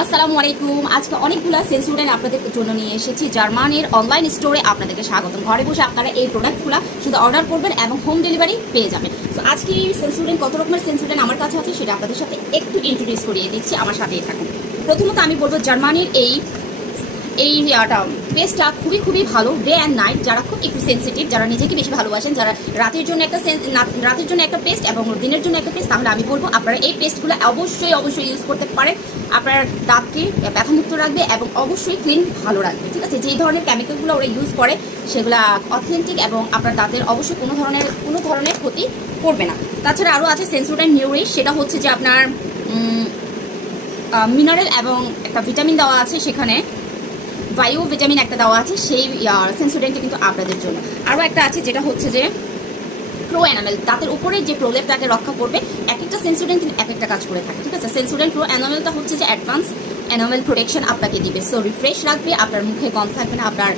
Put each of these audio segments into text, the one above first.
আসসালামু আলাইকুম। আজকে অনেকগুলো সেন্সুডেন্ট আপনাদের জন্য নিয়ে এসেছি জার্মানির অনলাইন স্টোরে। আপনাদেরকে স্বাগতম। ঘরে বসে আপনারা এই প্রোডাক্টগুলো শুধু অর্ডার করবেন এবং হোম ডেলিভারি পেয়ে যাবেন। তো আজকে সেন্সুডেন্ট কত রকমের সেন্সুডেন্ট আমার কাছে আছে সেটা আপনাদের সাথে একটু ইন্ট্রোডিউস করিয়ে দিচ্ছি, আমার সাথেই থাকুন। প্রথমত আমি বলবো জার্মানির এই পেস্টটা খুবই ভালো। ডে অ্যান্ড নাইট যারা খুব একটু সেন্সিটিভ, যারা নিজেকে বেশি ভালোবাসেন, যারা রাতের জন্য একটা পেস্ট এবং দিনের জন্য একটা পেস্ট, তাহলে আমি বলবো আপনারা এই পেস্টগুলো অবশ্যই ইউজ করতে পারেন। আপনার দাঁতকে ব্যথামুক্ত রাখবে এবং অবশ্যই ক্লিন ভালো রাখবে। ঠিক আছে, যেই ধরনের কেমিক্যালগুলো ওরা ইউজ করে সেগুলা অথেন্টিক এবং আপনার দাঁতের অবশ্যই কোনো ধরনের ক্ষতি করবে না। তাছাড়া আরও আছে সেন্সোডাইন নিউরিশ, সেটা হচ্ছে যে আপনার মিনারেল এবং একটা ভিটামিন দেওয়া আছে, সেখানে বায়ো ভিটামিন একটা দেওয়া আছে, সেই সেন্সোডেন্টটা কিন্তু আপনাদের জন্য। আরও একটা আছে যেটা হচ্ছে যে প্রো এনামেল, দাঁতের উপরে যে প্রলেপটাকে রক্ষা করবে। এক একটা সেন্সোডেন্ট কিন্তু এক একটা কাজ করে থাকে। ঠিক আছে, সেন্সোডেন্ট প্রো এনামেলটা হচ্ছে যে অ্যাডভান্স এনামেল প্রোটেকশন আপনাকে দিবে। সো রিফ্রেশ রাখবে, আপনার মুখে গন্ধ থাকবে না, আপনার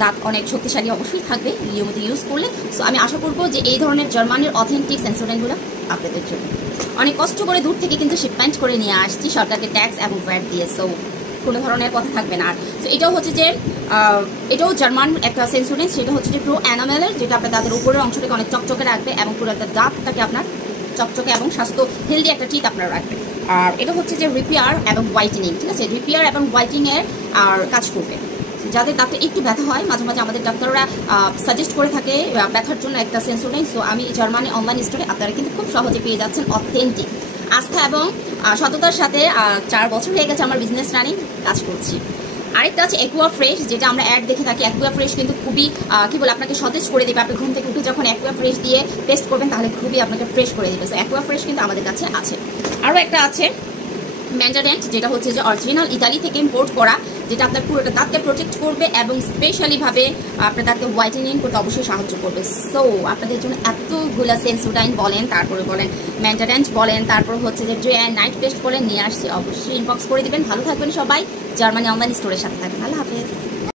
দাঁত অনেক শক্তিশালী অবশ্যই থাকবে নিয়মিত ইউজ করলে। সো আমি আশা করবো যে এই ধরনের জার্মানির অথেন্টিক সেন্সোডেন্টগুলো আপনাদের জন্য। অনেক কষ্ট করে দূর থেকে কিন্তু শিপমেন্ট করে নিয়ে আসছি সরকারকে ট্যাক্স এবং ভ্যাট দিয়ে। সো কোনো ধরনের কথা থাকবে না। আর তো এটাও হচ্ছে যে এটাও জার্মান একটা সেন্সোডেন্ট, সেটা হচ্ছে যে প্রো অ্যানামেলের, যেটা আপনার দাঁতের উপরের অংশটাকে অনেক চকচকে রাখবে এবং পুরো একটা দাঁতটাকে আপনার চকচকে এবং স্বাস্থ্য হেলদি একটা টিথ আপনার রাখবে। আর এটা হচ্ছে যে রিপেয়ার এবং হোয়াইটেনিং। ঠিক আছে, রিপেয়ার এবং হোয়াইটেনিংয়ের আর কাজ করবে। যাদের দাঁতে একটু ব্যথা হয়, মাঝে মাঝে আমাদের ডাক্তাররা সাজেস্ট করে থাকে ব্যথার জন্য একটা সেন্সোডেন্ট। সো আমি জার্মানি অনলাইন স্টোরে আপনারা কিন্তু খুব সহজে পেয়ে যাচ্ছেন অথেন্টিক, আস্থা এবং সততার সাথে। 4 বছর হয়ে গেছে আমার বিজনেস রানিং, কাজ করছি। আরেকটা আছে অ্যাকুয়া ফ্রেশ, যেটা আমরা অ্যাড দেখে থাকি। অ্যাকুয়া ফ্রেশ কিন্তু খুবই কি বলে আপনাকে সতেজ করে দেবে। আপনি ঘুম থেকে উঠে যখন অ্যাকুয়া ফ্রেশ দিয়ে টেস্ট করবেন তাহলে খুবই আপনাকে ফ্রেশ করে দেবে। সো অ্যাকুয়া ফ্রেশ কিন্তু আমাদের কাছে আছে। আরও একটা আছে ম্যান্ডারেন্ট, যেটা হচ্ছে যে অরিজিনাল ইতালি থেকে ইম্পোর্ট করা, যেটা আপনার পুরোটা দাঁতকে প্রোটেক্ট করবে এবং স্পেশালিভাবে আপনার দাঁতকে হোয়াইটেনিং করতে অবশ্যই সাহায্য করবে। সো আপনাদের জন্য এতগুলো সেন্সোডাইন বলেন, তারপরে বলেন ম্যান্ডারেন্ট বলেন, তারপর হচ্ছে যে ডে অ্যান্ড নাইট পেস্ট বলেন, নিয়ে আসছি। অবশ্যই ইনবক্স করে দিবেন। ভালো থাকবেন সবাই, জার্মানি অনলাইন স্টোরের সাথে থাকবেন। আল্লাহ হাফেজ।